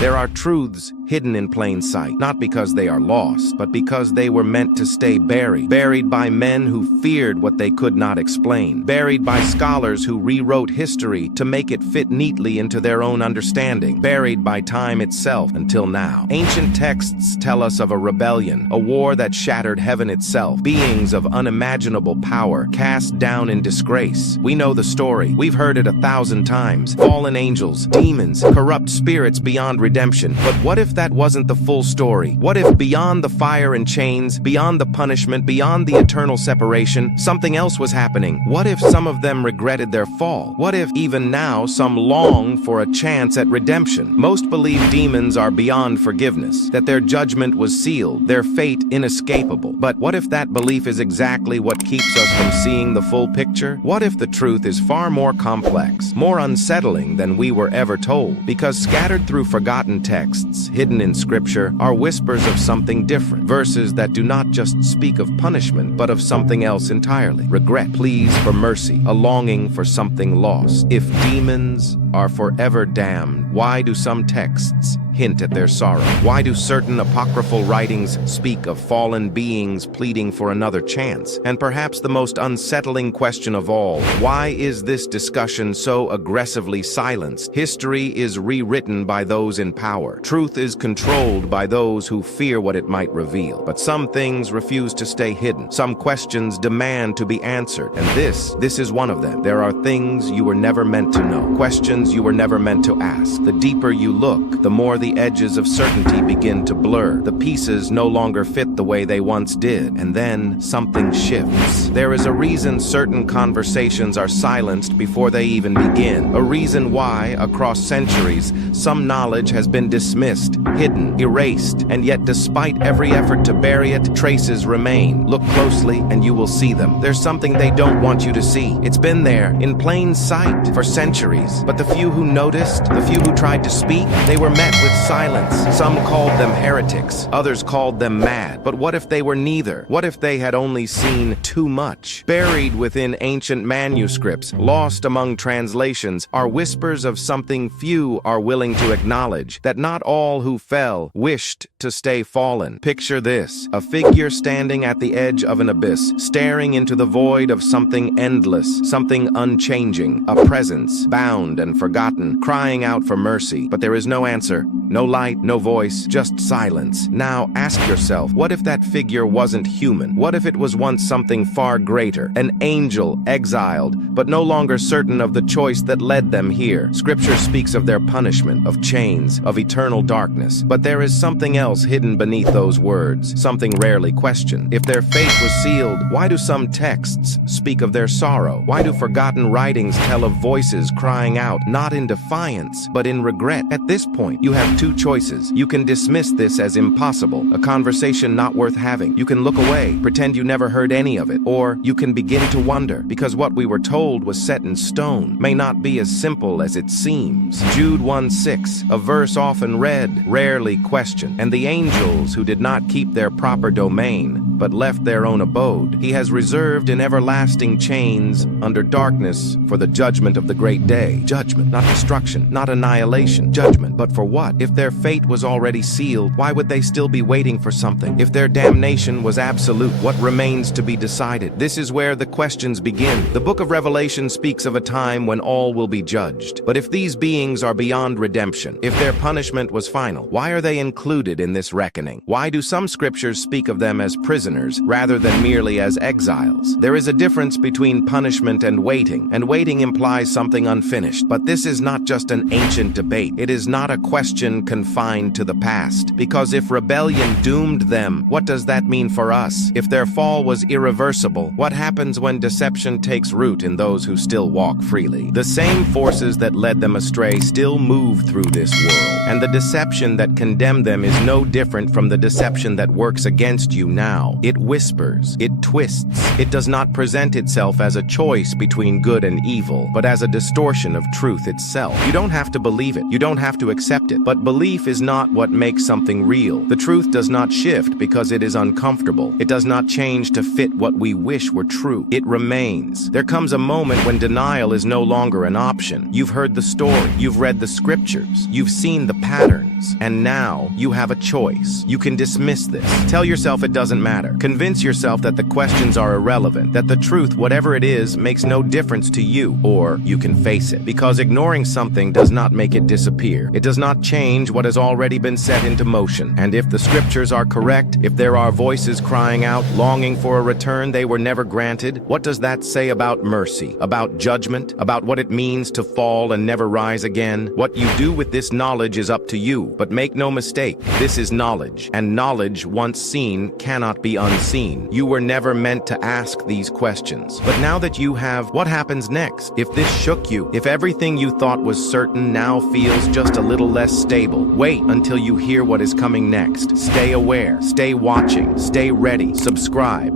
There are truths hidden in plain sight, not because they are lost, but because they were meant to stay buried by men who feared what they could not explain, buried by scholars who rewrote history to make it fit neatly into their own understanding, buried by time itself until now. Ancient texts tell us of a rebellion, a war that shattered heaven itself, beings of unimaginable power cast down in disgrace. We know the story. We've heard it 1,000 times. Fallen angels, demons, corrupt spirits beyond redemption. But what if that wasn't the full story? What if beyond the fire and chains, beyond the punishment, beyond the eternal separation, something else was happening? What if some of them regretted their fall? What if even now some long for a chance at redemption? Most believe demons are beyond forgiveness, that their judgment was sealed, their fate inescapable. But what if that belief is exactly what keeps us from seeing the full picture? What if the truth is far more complex, more unsettling than we were ever told? Because scattered through forgotten texts, hidden in Scripture, are whispers of something different, verses that do not just speak of punishment, but of something else entirely. Regret, pleas for mercy, a longing for something lost. If demons are forever damned, why do some texts hint at their sorrow? Why do certain apocryphal writings speak of fallen beings pleading for another chance? And perhaps the most unsettling question of all, why is this discussion so aggressively silenced? History is rewritten by those in power. Truth is controlled by those who fear what it might reveal. But some things refuse to stay hidden. Some questions demand to be answered. And this is one of them. There are things you were never meant to know. Questions you were never meant to ask. The deeper you look, the more the edges of certainty begin to blur. The pieces no longer fit the way they once did. And then something shifts. There is a reason certain conversations are silenced before they even begin. A reason why, across centuries, some knowledge has been dismissed, hidden, erased, and yet despite every effort to bury it, traces remain. Look closely and you will see them. There's something they don't want you to see. It's been there, in plain sight, for centuries. But the few who noticed, the few who tried to speak, they were met with silence. Some called them heretics, others called them mad. But what if they were neither? What if they had only seen too much? Buried within ancient manuscripts, lost among translations, are whispers of something few are willing to acknowledge, that not all who fell wished to stay fallen. Picture this, a figure standing at the edge of an abyss, staring into the void of something endless, something unchanging, a presence, bound and forgotten, crying out for mercy. But there is no answer, no light, no voice, just silence. Now ask yourself, what if that figure wasn't human? What if it was once something far greater, an angel exiled, but no longer certain of the choice that led them here? Scripture speaks of their punishment, of chains, of eternal darkness. But there is something else hidden beneath those words, something rarely questioned. If their fate was sealed, why do some texts speak of their sorrow? Why do forgotten writings tell of voices crying out, not in defiance, but in regret? At this point, you have two choices. You can dismiss this as impossible, a conversation not worth having. You can look away, pretend you never heard any of it. Or you can begin to wonder, because what we were told was set in stone may not be as simple as it seems. Jude 1:6, a verse often read, rarely questioned. And the angels who did not keep their proper domain, but left their own abode, he has reserved in everlasting chains under darkness for the judgment of the great day. Judgment, not destruction, not annihilation. Judgment, but for what? If their fate was already sealed, why would they still be waiting for something? If their damnation was absolute, what remains to be decided? This is where the questions begin. The book of Revelation speaks of a time when all will be judged. But if these beings are beyond redemption, if their punishment was final, why are they included in this reckoning? Why do some scriptures speak of them as prisoners rather than merely as exiles? There is a difference between punishment and waiting implies something unfinished. But this is not just an ancient debate. It is not a question confined to the past. Because if rebellion doomed them, what does that mean for us? If their fall was irreversible, what happens when deception takes root in those who still walk freely? The same forces that led them astray still move through this world, and the deception that condemned them is no different from the deception that works against you now. evil. It whispers, it twists. It does not present itself as a choice between good and evil, but as a distortion of truth itself. You don't have to believe it. You don't have to accept it. But belief is not what makes something real. The truth does not shift because it is uncomfortable. It does not change to fit what we wish were true. It remains. There comes a moment when denial is no longer an option. You've heard the story. You've read the scriptures. You've seen the patterns. And now you have a choice. You can dismiss this. Tell yourself it doesn't matter. Convince yourself that the questions are irrelevant, that the truth, whatever it is, makes no difference to you, or you can face it. Because ignoring something does not make it disappear. It does not change what has already been set into motion. And if the scriptures are correct, if there are voices crying out, longing for a return they were never granted, what does that say about mercy, about judgment, about what it means to fall and never rise again? What you do with this knowledge is up to you, but make no mistake, this is knowledge, and knowledge once seen cannot be unseen. You were never meant to ask these questions. But now that you have, what happens next? If this shook you, if everything you thought was certain now feels just a little less stable, wait until you hear what is coming next. Stay aware, stay watching, stay ready, subscribe.